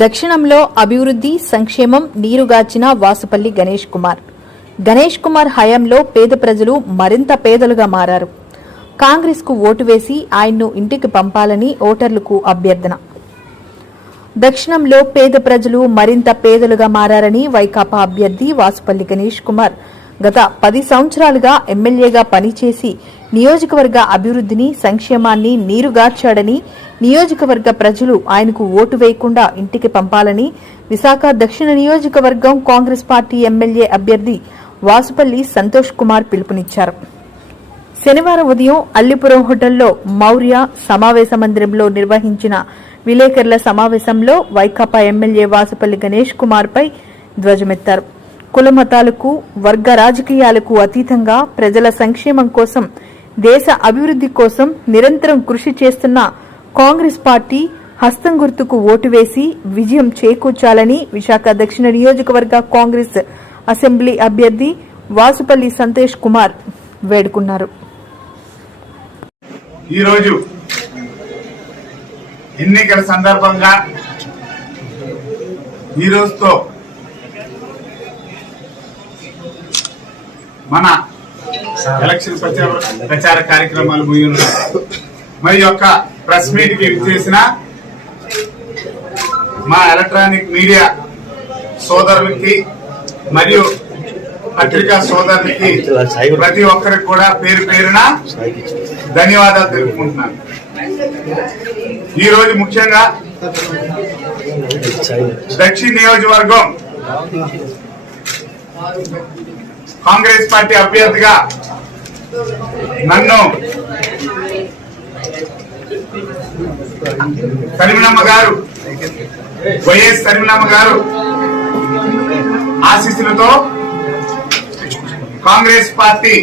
దక్షిణంలో అభివృద్ధి సంక్షేమం నీరుగార్చిన వాసుపల్లి గణేష్ కుమార్ హయాంలో పేద ప్రజలు మరింత పేదలుగా మారారు. కాంగ్రెస్ కు ఓటు వేసి ఆయన్ను ఇంటికి పంపాలని ఓటర్లకు అభ్యర్థన. దక్షిణంలో పేద ప్రజలు మరింత పేదలుగా మారారని వైకాపా అభ్యర్థి వాసుపల్లి గణేష్ కుమార్ గత 10 సంవత్సరాలుగా ఎమ్మెల్యేగా పనిచేసి నియోజకవర్గ అభివృద్ధిని సంక్షేమాన్ని నీరుగార్చాడని, నియోజకవర్గ ప్రజలు ఆయనకు ఓటు వేయకుండా ఇంటికి పంపాలని విశాఖ దక్షిణ నియోజకవర్గం కాంగ్రెస్ పార్టీ ఎమ్మెల్యే అభ్యర్థి వాసుపల్లి సంతోష్ కుమార్ పిలుపునిచ్చారు. శనివారం ఉదయం అల్లిపురం హోటల్లో మౌర్య సమావేశ మందిరంలో నిర్వహించిన విలేకరుల సమావేశంలో వైకాపా ఎమ్మెల్యే వాసుపల్లి గణేష్ కుమార్ పై ధ్వజమెత్తారు. కుల మతాలకు వర్గ రాజకీయాలకు అతీతంగా ప్రజల సంక్షేమం కోసం, దేశ అభివృద్ధి కోసం నిరంతరం కృషి చేస్తున్న కాంగ్రెస్ పార్టీ హస్తం గుర్తుకు ఓటు వేసి విజయం చేకూర్చాలని విశాఖ దక్షిణ నియోజకవర్గ కాంగ్రెస్ అసెంబ్లీ అభ్యర్థి వాసుపల్లి సంతోష్ కుమార్ వేడుకున్నారు. ఈరోజు ఎన్నికల సందర్భంగా ఈ రోజుతో మన ఎలక్షన్ ప్రచార కార్యక్రమాలు ముగియనున్నాయి. మరి యొక్క ప్రెస్ మీట్ కి చేసిన మా ఎలక్ట్రానిక్ మీడియా సోదరులకి మరియు పత్రికా సోదరులకి ప్రతి ఒక్కరికి కూడా పేరు పేరున ధన్యవాదాలు తెలుపుకుంటున్నాను. ఈ రోజు ముఖ్యంగా దక్షిణ నియోజకవర్గం కాంగ్రెస్ పార్టీ అభ్యర్థిగా నన్ను సరిమినమ్మ గారు, వైఎస్ సరిమినమ్మ గారు ఆశీస్సులతో కాంగ్రెస్ పార్టీ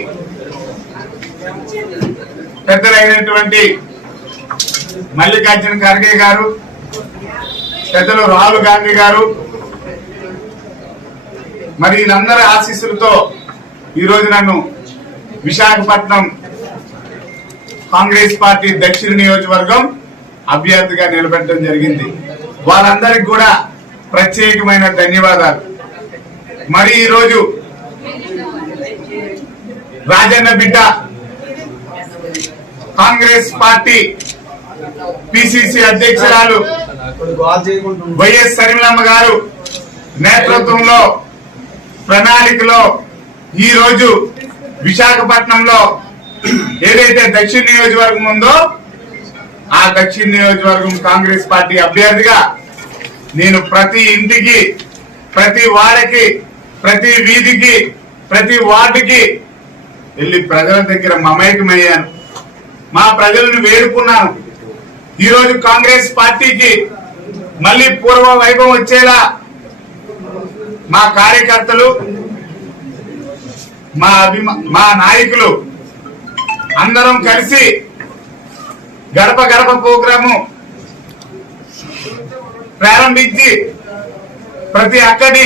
పెద్దలైనటువంటి మల్లికార్జున ఖర్గే గారు, పెద్దలు రాహుల్ గాంధీ గారు, మరి వీళ్ళందరి ఆశీస్సులతో ఈరోజు నన్ను విశాఖపట్నం కాంగ్రెస్ పార్టీ దక్షిణ నియోజకవర్గం అభ్యర్థిగా నిలబెట్టడం జరిగింది. వాళ్ళందరికీ కూడా ప్రత్యేకమైన ధన్యవాదాలు. మరి ఈరోజు రాజన్న బిడ్డ కాంగ్రెస్ పార్టీ పిసిసి అధ్యక్షురాలు వైఎస్ సరిమిలమ్మ గారు నేతృత్వంలో ప్రణాళికలో ఈ రోజు విశాఖపట్నంలో ఏదైతే దక్షిణ నియోజకవర్గం ఉందో ఆ దక్షిణ నియోజకవర్గం కాంగ్రెస్ పార్టీ అభ్యర్థిగా నేను ప్రతి ఇంటికి, ప్రతి వాడకి, ప్రతి వీధికి, ప్రతి వార్డుకి వెళ్లి ప్రజల దగ్గర మమేకమయ్యాను. మా ప్రజలను వేడుకున్నాను. ఈ రోజు కాంగ్రెస్ పార్టీకి మళ్లీ పూర్వ వైభవం వచ్చేలా మా కార్యకర్తలు, మా నాయకులు అందరం కలిసి గడప గడప ప్రోగ్రాము ప్రారంభించి ప్రతి అక్కని,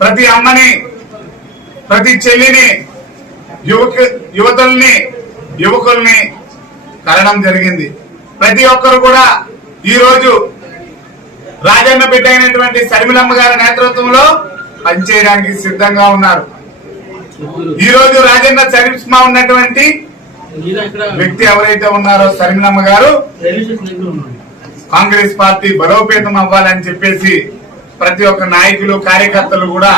ప్రతి అమ్మని, ప్రతి చెల్లిని, యువతుల్ని, యువకుల్ని కలడం జరిగింది. ప్రతి ఒక్కరు కూడా ఈ రోజు రాజన్న బిడ్డ అయినటువంటి సరిమిలమ్మ గారి నేతృత్వంలో పనిచేయడానికి సిద్ధంగా ఉన్నారు. ఈ రోజు రాజన్న చరిష్మా ఉన్నటువంటి వ్యక్తి ఎవరైతే ఉన్నారో సరిమిలమ్మ గారు కాంగ్రెస్ పార్టీ బలోపేతం అవ్వాలని చెప్పేసి ప్రతి ఒక్క నాయకులు, కార్యకర్తలు కూడా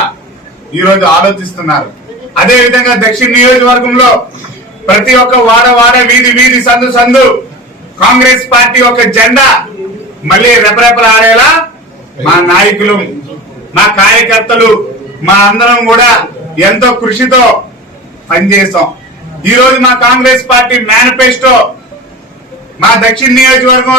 ఈ రోజు ఆలోచిస్తున్నారు. అదే విధంగా దక్షిణ నియోజకవర్గంలో ప్రతి ఒక్క వాడ వీధి వీధి సందు సందు కాంగ్రెస్ పార్టీ ఒక జెండా మళ్లీ రెపరెపలాడేలా మా నాయకులు, మా కార్యకర్తలు, మా అందరం కూడా ఎంతో కృషితో పనిచేస్తాం. ఈ రోజు మా కాంగ్రెస్ పార్టీ మేనిఫెస్టో మా దక్షిణ నియోజకవర్గంలో